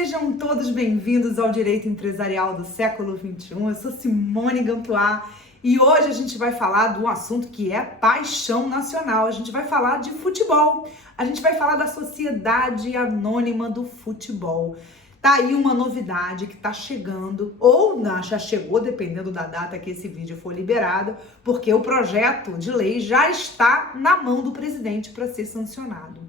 Sejam todos bem-vindos ao Direito Empresarial do Século XXI. Eu sou Simone Gantuá e hoje a gente vai falar de um assunto que é paixão nacional. A gente vai falar de futebol, a gente vai falar da Sociedade Anônima do Futebol. Tá aí uma novidade que tá chegando, ou não, já chegou, dependendo da data que esse vídeo for liberado, porque o projeto de lei já está na mão do presidente para ser sancionado.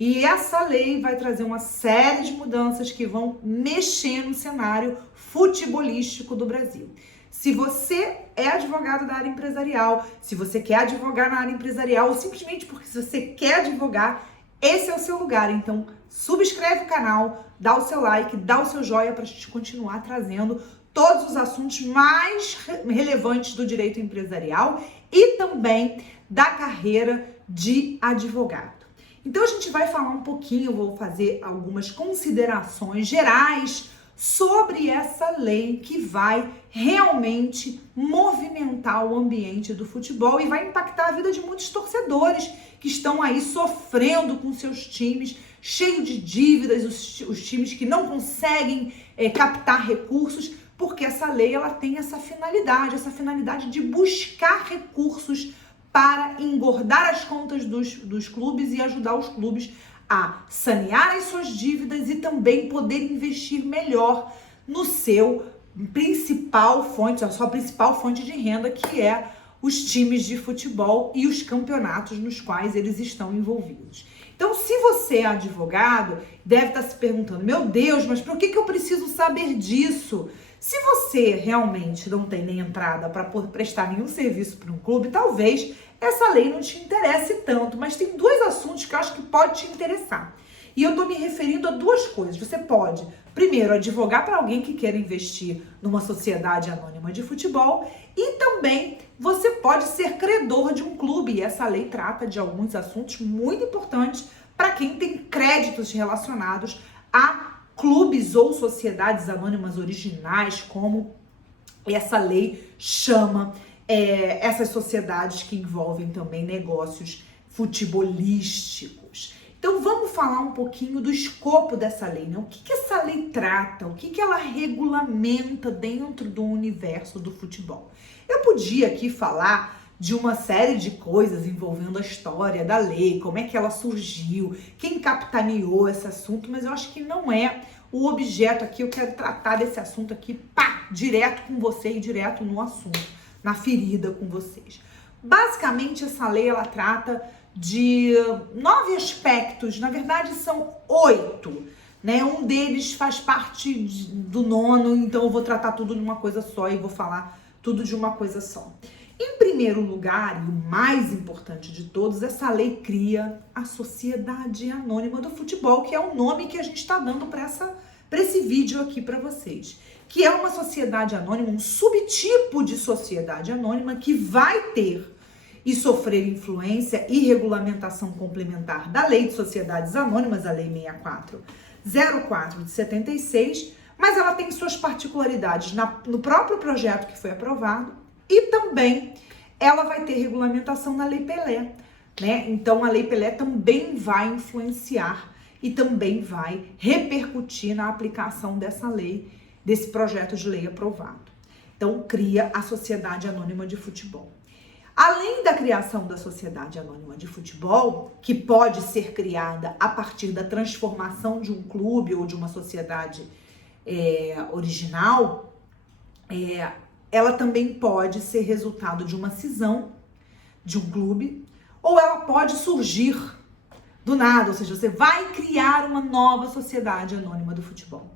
E essa lei vai trazer uma série de mudanças que vão mexer no cenário futebolístico do Brasil. Se você é advogado da área empresarial, se você quer advogar na área empresarial, ou simplesmente porque se você quer advogar, esse é o seu lugar. Então, subscreve o canal, dá o seu like, dá o seu joinha para a gente continuar trazendo todos os assuntos mais relevantes do direito empresarial e também da carreira de advogado. Então, a gente vai falar um pouquinho, eu vou fazer algumas considerações gerais sobre essa lei que vai realmente movimentar o ambiente do futebol e vai impactar a vida de muitos torcedores que estão aí sofrendo com seus times, cheio de dívidas, os times que não conseguem captar recursos, porque essa lei ela tem essa finalidade de buscar recursos para engordar as contas dos clubes e ajudar os clubes a sanear as suas dívidas e também poder investir melhor no seu principal fonte, a sua principal fonte de renda, que é os times de futebol e os campeonatos nos quais eles estão envolvidos. Então, se você é advogado, deve estar se perguntando, meu Deus, mas por que eu preciso saber disso? Se você realmente não tem nem entrada para prestar nenhum serviço para um clube, talvez essa lei não te interesse tanto, mas tem dois assuntos que eu acho que pode te interessar. E eu estou me referindo a duas coisas. Você pode, primeiro, advogar para alguém que queira investir numa sociedade anônima de futebol e também você pode ser credor de um clube. E essa lei trata de alguns assuntos muito importantes para quem tem créditos relacionados a clubes ou sociedades anônimas originais, como essa lei chama essas sociedades que envolvem também negócios futebolísticos. Então vamos falar um pouquinho do escopo dessa lei, né? O que essa lei trata, o que ela regulamenta dentro do universo do futebol. Eu podia aqui falar de uma série de coisas envolvendo a história da lei, como é que ela surgiu, quem capitaneou esse assunto, mas eu acho que não é o objeto aqui. Eu quero tratar desse assunto aqui, direto com você e direto no assunto, na ferida com vocês. Basicamente, essa lei, ela trata de 9 aspectos, na verdade são 8, né? Um deles faz parte do 9º, então eu vou tratar tudo de uma coisa só e vou falar tudo de uma coisa só. Em primeiro lugar, e o mais importante de todos, essa lei cria a Sociedade Anônima do Futebol, que é o nome que a gente está dando para esse vídeo aqui para vocês. Que é uma sociedade anônima, um subtipo de sociedade anônima que vai ter e sofrer influência e regulamentação complementar da Lei de Sociedades Anônimas, a Lei 6404 de 76, mas ela tem suas particularidades no próprio projeto que foi aprovado e também ela vai ter regulamentação na Lei Pelé, né? Então a Lei Pelé também vai influenciar e também vai repercutir na aplicação dessa lei, desse projeto de lei aprovado. Então cria a Sociedade Anônima de Futebol. Além da criação da Sociedade Anônima de Futebol, que pode ser criada a partir da transformação de um clube ou de uma sociedade original, ela também pode ser resultado de uma cisão de um clube, ou ela pode surgir do nada, ou seja, você vai criar uma nova Sociedade Anônima do Futebol.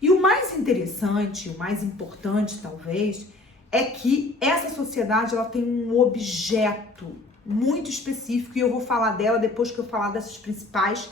E o mais interessante, o mais importante talvez, é que essa sociedade ela tem um objeto muito específico e eu vou falar dela depois que eu falar desses principais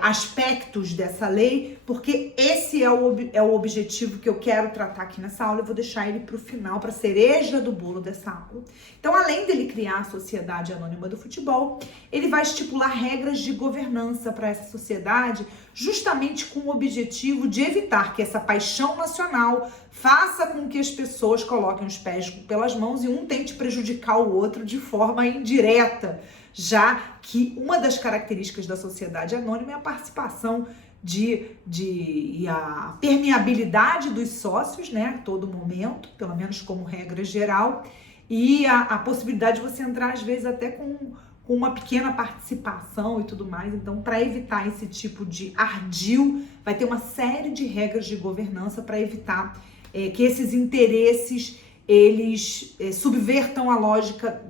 aspectos dessa lei, porque esse é o objetivo que eu quero tratar aqui nessa aula. Eu vou deixar ele para o final, para a cereja do bolo dessa aula. Então, além dele criar a Sociedade Anônima do Futebol, ele vai estipular regras de governança para essa sociedade, justamente com o objetivo de evitar que essa paixão nacional faça com que as pessoas coloquem os pés pelas mãos e um tente prejudicar o outro de forma indireta, já que uma das características da sociedade anônima é a participação e a permeabilidade dos sócios, né, a todo momento, pelo menos como regra geral, e a possibilidade de você entrar, às vezes, até com uma pequena participação e tudo mais. Então, para evitar esse tipo de ardil, vai ter uma série de regras de governança para evitar que esses interesses eles subvertam a lógica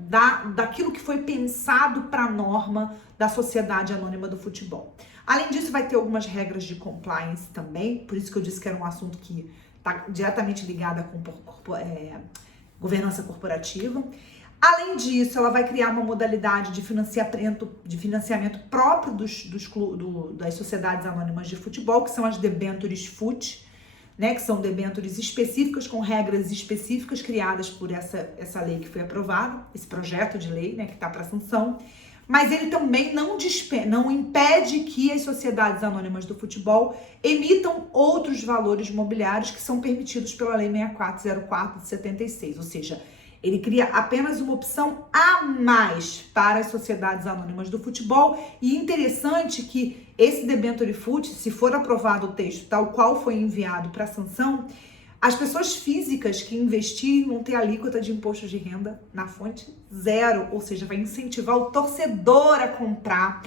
daquilo que foi pensado para a norma da Sociedade Anônima do Futebol. Além disso, vai ter algumas regras de compliance também, por isso que eu disse que era um assunto que está diretamente ligado com governança corporativa. Além disso, ela vai criar uma modalidade de financiamento próprio das sociedades anônimas de futebol, que são as debentures FUT, né, que são debêntures específicas, com regras específicas criadas por essa lei que foi aprovada, esse projeto de lei, né, que está para sanção. Mas ele também não impede que as sociedades anônimas do futebol emitam outros valores mobiliários que são permitidos pela Lei 6404 de 76, ou seja, ele cria apenas uma opção a mais para as sociedades anônimas do futebol. E interessante que esse debenture FUT, se for aprovado o texto tal qual foi enviado para sanção, as pessoas físicas que investirem vão ter alíquota de imposto de renda na fonte zero, ou seja, vai incentivar o torcedor a comprar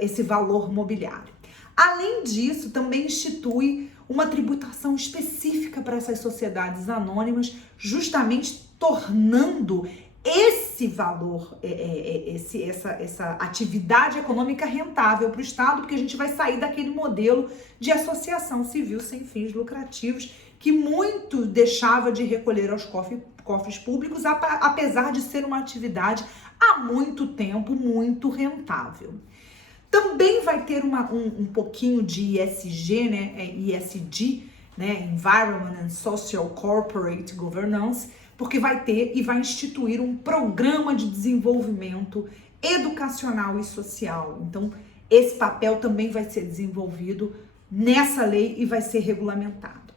esse valor mobiliário. Além disso, também institui uma tributação específica para essas sociedades anônimas, justamente tornando esse valor, essa atividade econômica rentável para o Estado, porque a gente vai sair daquele modelo de associação civil sem fins lucrativos, que muito deixava de recolher aos cofres públicos, apesar de ser uma atividade há muito tempo muito rentável. Também vai ter um pouquinho de ESG, né, ESG, né, Environment and Social Corporate Governance, porque vai ter e vai instituir um programa de desenvolvimento educacional e social. Então, esse papel também vai ser desenvolvido nessa lei e vai ser regulamentado.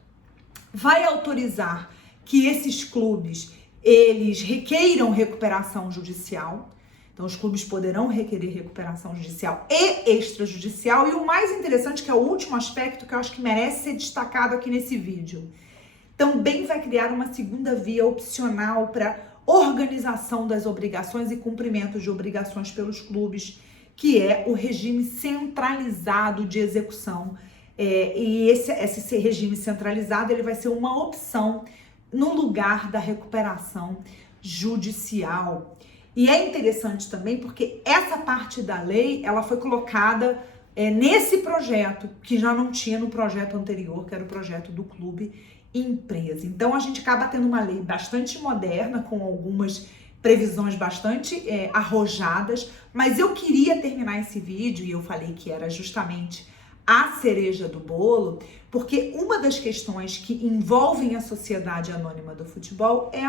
Vai autorizar que esses clubes, eles requeiram recuperação judicial. Então, os clubes poderão requerer recuperação judicial e extrajudicial. E o mais interessante, que é o último aspecto que eu acho que merece ser destacado aqui nesse vídeo, também vai criar uma segunda via opcional para organização das obrigações e cumprimento de obrigações pelos clubes, que é o regime centralizado de execução. E esse regime centralizado ele vai ser uma opção no lugar da recuperação judicial. E é interessante também porque essa parte da lei, ela foi colocada nesse projeto, que já não tinha no projeto anterior, que era o projeto do clube empresa. Então, a gente acaba tendo uma lei bastante moderna, com algumas previsões bastante arrojadas, mas eu queria terminar esse vídeo, e eu falei que era justamente a cereja do bolo, porque uma das questões que envolvem a sociedade anônima do futebol é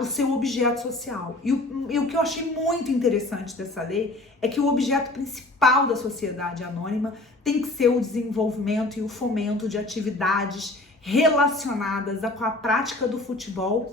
o seu objeto social. E o que eu achei muito interessante dessa lei é que o objeto principal da sociedade anônima tem que ser o desenvolvimento e o fomento de atividades relacionadas com a prática do futebol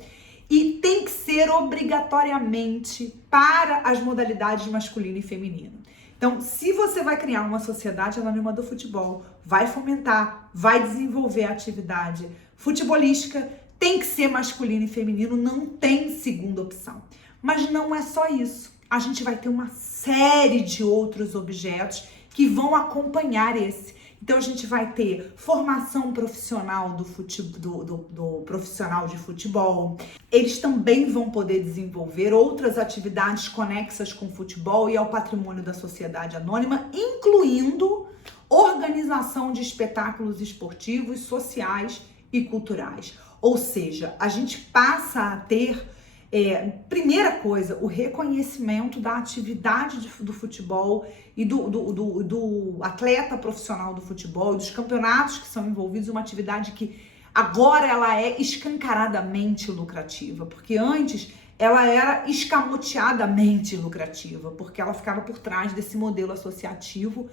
e tem que ser obrigatoriamente para as modalidades masculino e feminino. Então, se você vai criar uma sociedade anônima do futebol, vai fomentar, vai desenvolver a atividade futebolística, tem que ser masculino e feminino, não tem segunda opção. Mas não é só isso. A gente vai ter uma série de outros objetos que vão acompanhar esse. Então, a gente vai ter formação profissional do profissional de futebol. Eles também vão poder desenvolver outras atividades conexas com o futebol e ao patrimônio da sociedade anônima, incluindo organização de espetáculos esportivos, sociais e culturais. Ou seja, a gente passa a ter, primeira coisa, o reconhecimento da atividade do futebol e do atleta profissional do futebol, dos campeonatos que são envolvidos, uma atividade que agora ela é escancaradamente lucrativa, porque antes ela era escamoteadamente lucrativa, porque ela ficava por trás desse modelo associativo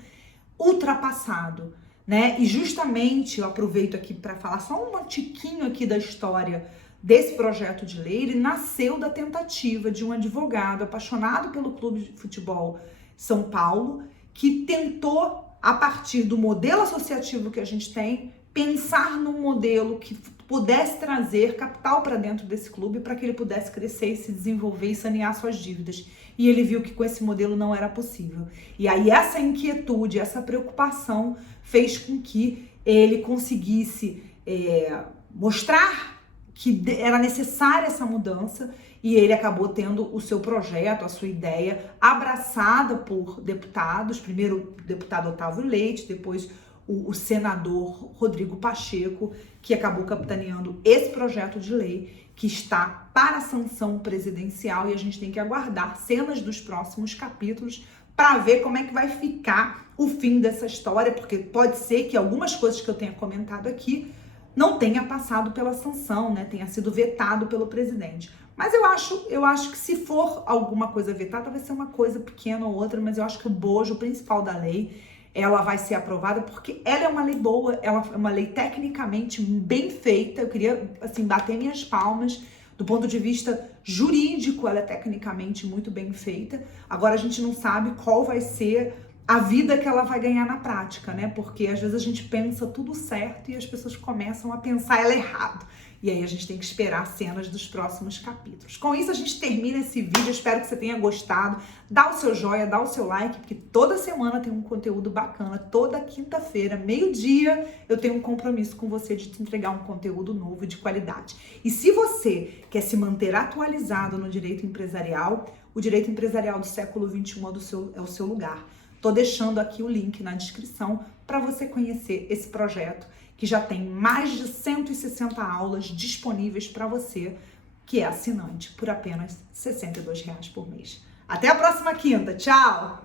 ultrapassado, né? E justamente eu aproveito aqui para falar só um tiquinho aqui da história desse projeto de lei. Ele nasceu da tentativa de um advogado apaixonado pelo Clube de Futebol São Paulo, que tentou a partir do modelo associativo que a gente tem, pensar num modelo que pudesse trazer capital para dentro desse clube para que ele pudesse crescer e se desenvolver e sanear suas dívidas. E ele viu que com esse modelo não era possível. E aí essa inquietude, essa preocupação fez com que ele conseguisse mostrar que era necessária essa mudança, e ele acabou tendo o seu projeto, a sua ideia abraçada por deputados, primeiro o deputado Otávio Leite, depois o senador Rodrigo Pacheco, que acabou capitaneando esse projeto de lei que está para sanção presidencial, e a gente tem que aguardar cenas dos próximos capítulos para ver como é que vai ficar o fim dessa história, porque pode ser que algumas coisas que eu tenha comentado aqui não tenha passado pela sanção, né? Tenha sido vetado pelo presidente. Mas eu acho que se for alguma coisa vetada, vai ser uma coisa pequena ou outra, mas eu acho que o bojo principal da lei, ela vai ser aprovada porque ela é uma lei boa, ela é uma lei tecnicamente bem feita. Eu queria, assim, bater minhas palmas. Do ponto de vista jurídico, ela é tecnicamente muito bem feita. Agora a gente não sabe qual vai ser a vida que ela vai ganhar na prática, né? Porque às vezes a gente pensa tudo certo e as pessoas começam a pensar ela errado. E aí a gente tem que esperar cenas dos próximos capítulos. Com isso a gente termina esse vídeo, eu espero que você tenha gostado. Dá o seu joinha, dá o seu like, porque toda semana tem um conteúdo bacana. Toda quinta-feira, meio-dia, eu tenho um compromisso com você de te entregar um conteúdo novo de qualidade. E se você quer se manter atualizado no direito empresarial, o direito empresarial do século XXI é o seu lugar. Tô deixando aqui o link na descrição para você conhecer esse projeto, que já tem mais de 160 aulas disponíveis para você, que é assinante, por apenas R$ 62 por mês. Até a próxima quinta. Tchau!